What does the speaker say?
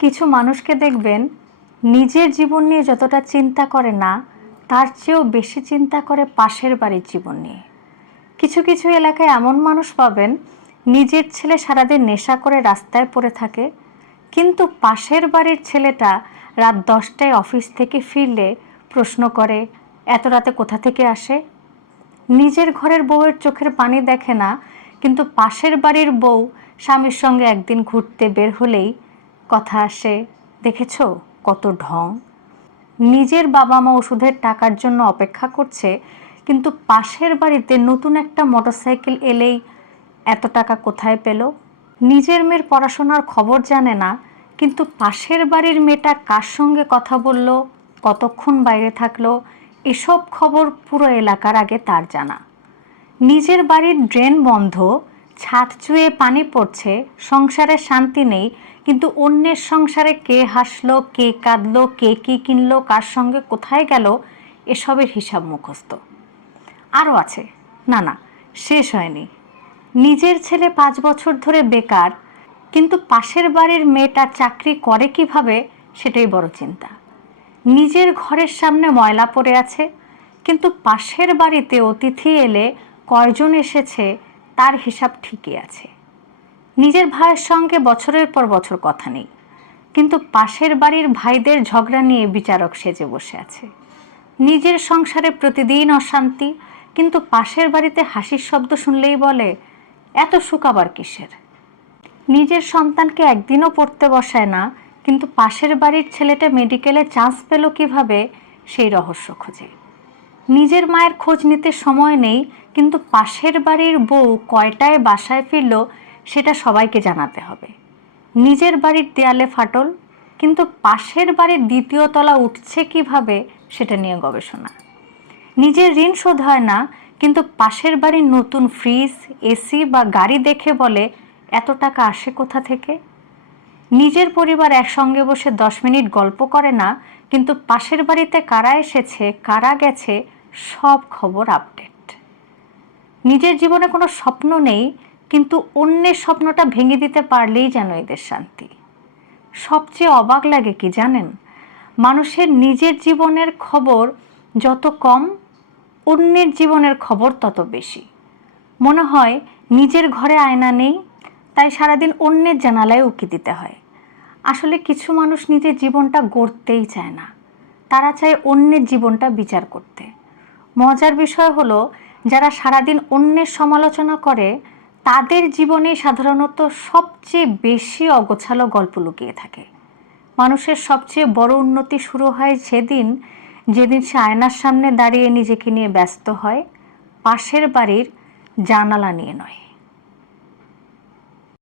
কিছু মানুষকে দেখবেন নিজের জীবন নিয়ে যতটা চিন্তা করে না তার চেয়েও বেশি চিন্তা করে পাশের বাড়ির জীবন নিয়ে। কিছু কিছু এলাকায় এমন মানুষ পাবেন নিজের ছেলে সারাদিন নেশা করে রাস্তায় পড়ে থাকে, কিন্তু পাশের বাড়ির ছেলেটা রাত 10টায় অফিস থেকে ফিরলে প্রশ্ন করে এত রাতে কোথা থেকে আসে। নিজের ঘরের বউয়ের চোখের পানি দেখে না, কিন্তু পাশের বাড়ির বউ স্বামীর সঙ্গে একদিন ঘুরতে বের হলেই কথা আসে দেখেছো কত ঢং। নিজের বাবা মা ওষুধের টাকার জন্য অপেক্ষা করছে, কিন্তু পাশের বাড়িতে নতুন একটা মোটরসাইকেল এলেই এত টাকা কোথায় পেল। নিজের মেয়ের পড়াশোনার খবর জানে না, কিন্তু পাশের বাড়ির মেয়েটা কার সঙ্গে কথা বলল, কতক্ষণ বাইরে থাকলো, এসব খবর পুরো এলাকার আগে তার জানা। নিজের বাড়ির ড্রেন বন্ধ, ছাদ চুয়ে পানি পড়ছে, সংসারে শান্তি নেই, কিন্তু অন্যের সংসারে কে হাসলো, কে কাঁদলো, কে কী কিনলো, কার সঙ্গে কোথায় গেল, এসবের হিসাব মুখস্থ। আরও আছে, না শেষ হয়নি। নিজের ছেলে 5 বছর ধরে বেকার, কিন্তু পাশের বাড়ির মেয়েটা চাকরি করে কিভাবে সেটাই বড় চিন্তা। নিজের ঘরের সামনে ময়লা পড়ে আছে, কিন্তু পাশের বাড়িতে অতিথি এলে কয়জন এসেছে তার হিসাব ঠিকই আছে। নিজের ভাইয়ের সঙ্গে বছরের পর বছর কথা নেই, কিন্তু পাশের বাড়ির ভাইদের ঝগড়া নিয়ে বিচারক সেজে বসে আছে। নিজের সংসারে প্রতিদিন অশান্তি, কিন্তু পাশের বাড়িতে হাসির শব্দ শুনলেই বলে এত সুখ আবার কিসের। নিজের সন্তানকে একদিনও পড়তে বসায় না, কিন্তু পাশের বাড়ির ছেলেটা মেডিকেলে চান্স পেল কিভাবে সেই রহস্য খোঁজে। নিজের মায়ের খোঁজ নিতে সময় নেই, কিন্তু পাশের বাড়ির বউ কয়টায় বাসায় ফিরল সেটা সবাইকে জানাতে হবে। নিজের বাড়ির দেয়ালে ফাটল, কিন্তু পাশের বাড়ির দ্বিতীয় তলা উঠছে কিভাবে সেটা নিয়ে গবেষণা। নিজের ঋণ শোধ হয় না, কিন্তু পাশের বাড়ির নতুন ফ্রিজ, এসি বা গাড়ি দেখে বলে এত টাকা আসে কোথা থেকে। নিজের পরিবার একসঙ্গে বসে 10 মিনিট গল্প করে না, কিন্তু পাশের বাড়িতে কারা এসেছে কারা গেছে সব খবর আপডেট। নিজের জীবনে কোনো স্বপ্ন নেই, কিন্তু অন্যের স্বপ্নটা ভেঙে দিতে পারলেই যেন এদের শান্তি। সবচেয়ে অবাক লাগে কি জানেন, মানুষের নিজের জীবনের খবর যত কম, অন্যের জীবনের খবর তত বেশি। মনে হয় নিজের ঘরে আয়না নেই, তাই সারাদিন অন্যের জানালায় উকি দিতে হয়। আসলে কিছু মানুষ নিজের জীবনটা গড়তেই চায় না, তারা চায় অন্যের জীবনটা বিচার করতে। মজার বিষয় হলো, যারা সারাদিন অন্যের সমালোচনা করে তাদের জীবনে সাধারণত সবচেয়ে বেশি অগোছালো গল্প লুকিয়ে থাকে। মানুষের সবচেয়ে বড় উন্নতি শুরু হয় যেদিন সে আয়নার সামনে দাঁড়িয়ে নিজেকে নিয়ে ব্যস্ত হয়, পাশের বাড়ির জানালা নিয়ে নয়।